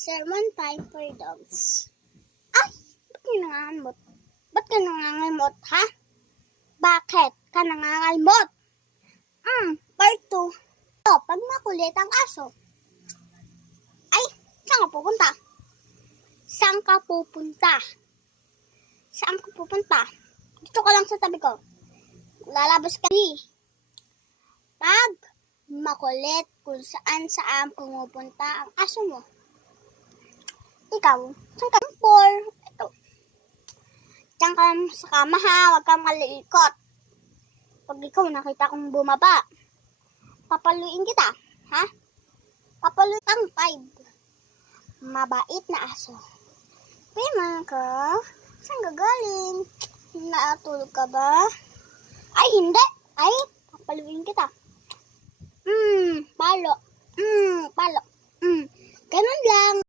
Sermon time for dogs. Ay, ba't ka nangangalmot? Ba't ka nangangalmot, ha? Bakit ka nangangalmot? Part 2. Pag makulit ang aso. Ay, saan ka pupunta? Saan ka pupunta? Saan ka pupunta? Dito ka lang sa tabi ko. Lalabas ka ni. Pag makulit kung saan pumupunta ang aso mo. Ikaw, saan ka for? Ito. Diyan ka sa kama ha, huwag kang maliikot. Pag ikaw nakita kong bumaba, papaluin kita, ha? Papaluin kang 5. Mabait na aso. Pima ka? Saan ka galing? Natulog ka ba? Ay, hindi. Ay, papaluin kita. Palo. Palo. Ganun lang.